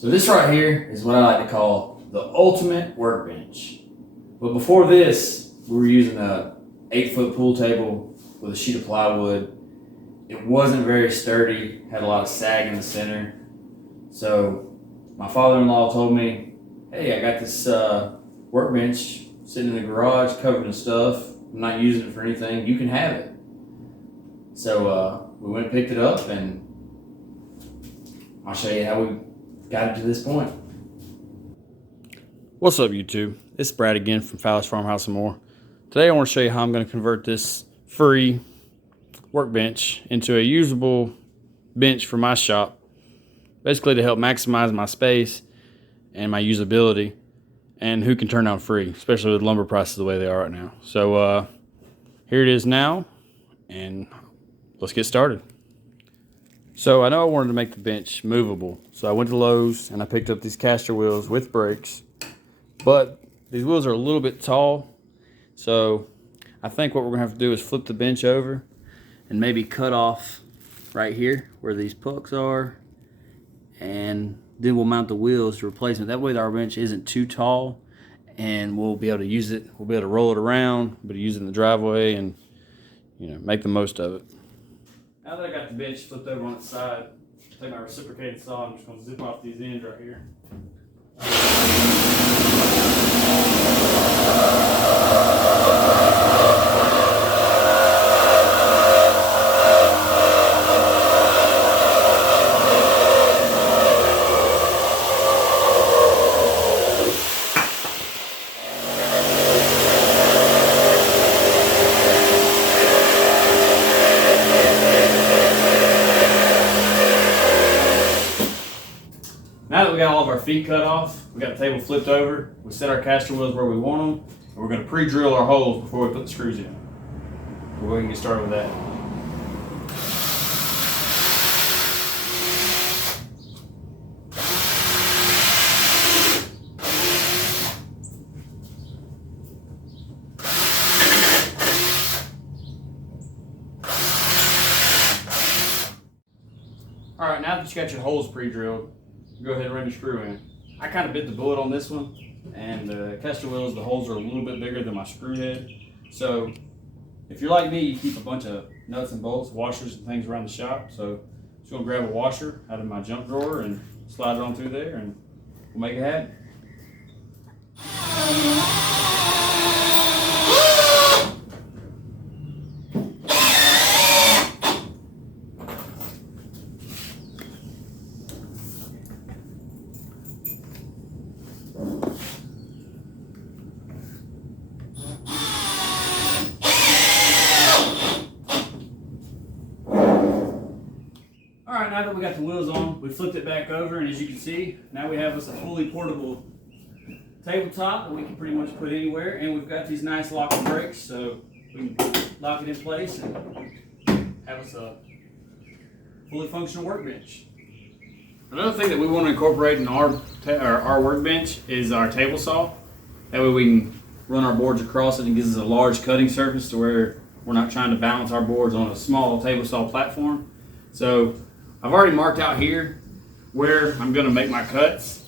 So this right here is what I like to call the ultimate workbench. But before this, we were using a 8-foot pool table with a sheet of plywood. It wasn't very sturdy, had a lot of sag in the center. So my father-in-law told me, hey, I got this workbench sitting in the garage covered in stuff. I'm not using it for anything. You can have it. So we went and picked it up, and I'll show you how we got it to this point. What's up, YouTube? It's Brad again from Farmhouse and more. Today I want to show you how I'm going to convert this free workbench into a usable bench for my shop, basically to help maximize my space and my usability, and who can turn out free, especially with lumber prices the way they are right now. So here it is now, and let's get started. So I know I wanted to make the bench movable, so I went to Lowe's and I picked up these caster wheels with brakes, but these wheels are a little bit tall, so I think what we're gonna have to do is flip the bench over and maybe cut off right here where these pucks are, and then we'll mount the wheels to replace them. That way our bench isn't too tall, and we'll be able to use it. We'll be able to roll it around, but use it in the driveway and, you know, make the most of it. Now that I got the bench flipped over on its side, take my reciprocating saw. I'm just going to zip off these ends right here. Now that we got all of our feet cut off, we got the table flipped over, we set our caster wheels where we want them, and we're going to pre-drill our holes before we put the screws in. We're going to get started with that. Alright, now that you got your holes pre-drilled, go ahead and run your screw in. I kind of bit the bullet on this one, and the caster wheels, the holes are a little bit bigger than my screw head. So if you're like me, you keep a bunch of nuts and bolts, washers and things around the shop. So I'm just gonna grab a washer out of my junk drawer and slide it on through there, and we'll make it happen. Alright, now that we got the wheels on, we flipped it back over, and as you can see, now we have us a fully portable tabletop that we can pretty much put anywhere, and we've got these nice locking brakes, so we can lock it in place and have us a fully functional workbench. Another thing that we want to incorporate in our workbench is our table saw. That way we can run our boards across it and gives us a large cutting surface to where we're not trying to balance our boards on a small table saw platform. So I've already marked out here where I'm going to make my cuts,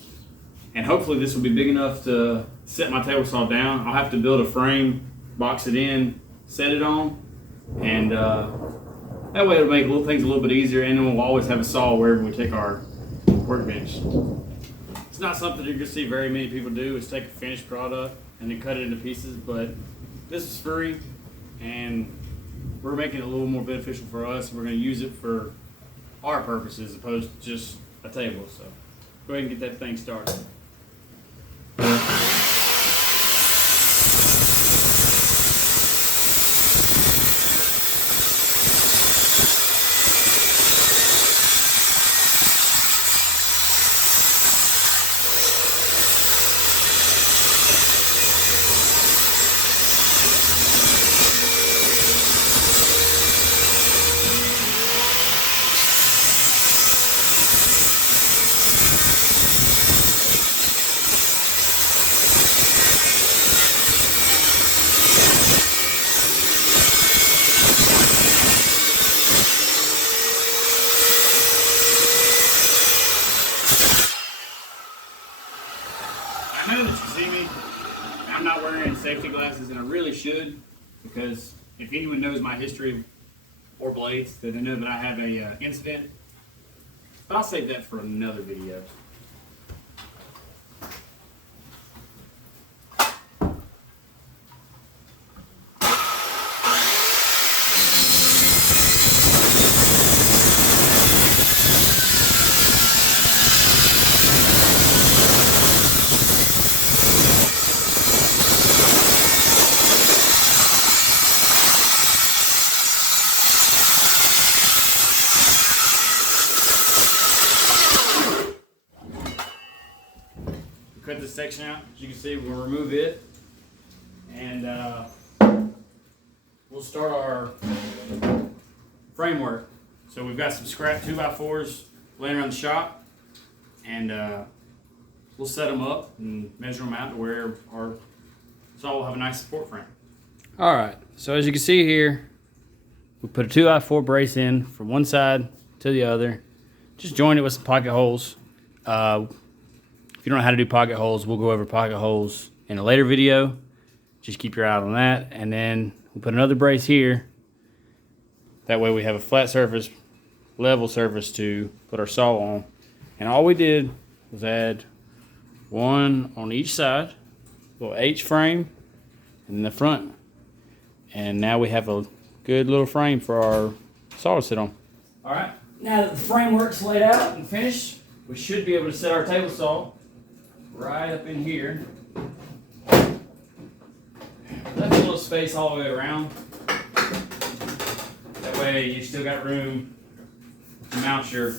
and hopefully this will be big enough to set my table saw down. I'll have to build a frame, box it in, set it on, and that way it'll make things a little bit easier, and then we'll always have a saw wherever we take our workbench. It's not something you're going to see very many people do, is take a finished product and then cut it into pieces, but this is free, and we're making it a little more beneficial for us. We're going to use it for our purposes as opposed to just a table. So go ahead and get that thing started. safety glasses, and I really should, because if anyone knows my history or blades, then they know that I have a incident. But I'll save that for another video. Cut this section out. As you can see, we'll remove it, and we'll start our framework. So we've got some scrap 2x4s laying around the shop, and we'll set them up and measure them out to where our saw will have a nice support frame. All right, so as you can see here, we put a 2x4 brace in from one side to the other. Just join it with some pocket holes. If you don't know how to do pocket holes, we'll go over pocket holes in a later video. Just keep your eye on that. And then we'll put another brace here. That way we have a flat surface, level surface to put our saw on. And all we did was add one on each side, little H frame, and in the front. And now we have a good little frame for our saw to sit on. All right, now that the framework's laid out and finished, we should be able to set our table saw right up in here. Left a little space all the way around. That way you still got room to mount your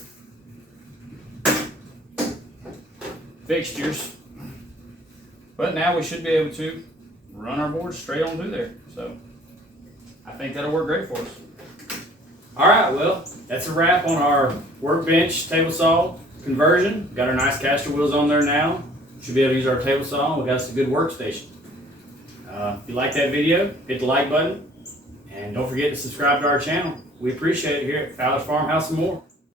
fixtures. But now we should be able to run our board straight on through there. So I think that'll work great for us. All right, well, that's a wrap on our Workbench table saw conversion. Got our nice caster wheels on there now. Should be able to use our table saw. We got us a good workstation. If you like that video, hit the like button, and don't forget to subscribe to our channel. We appreciate it here at Fowler's Farmhouse and more.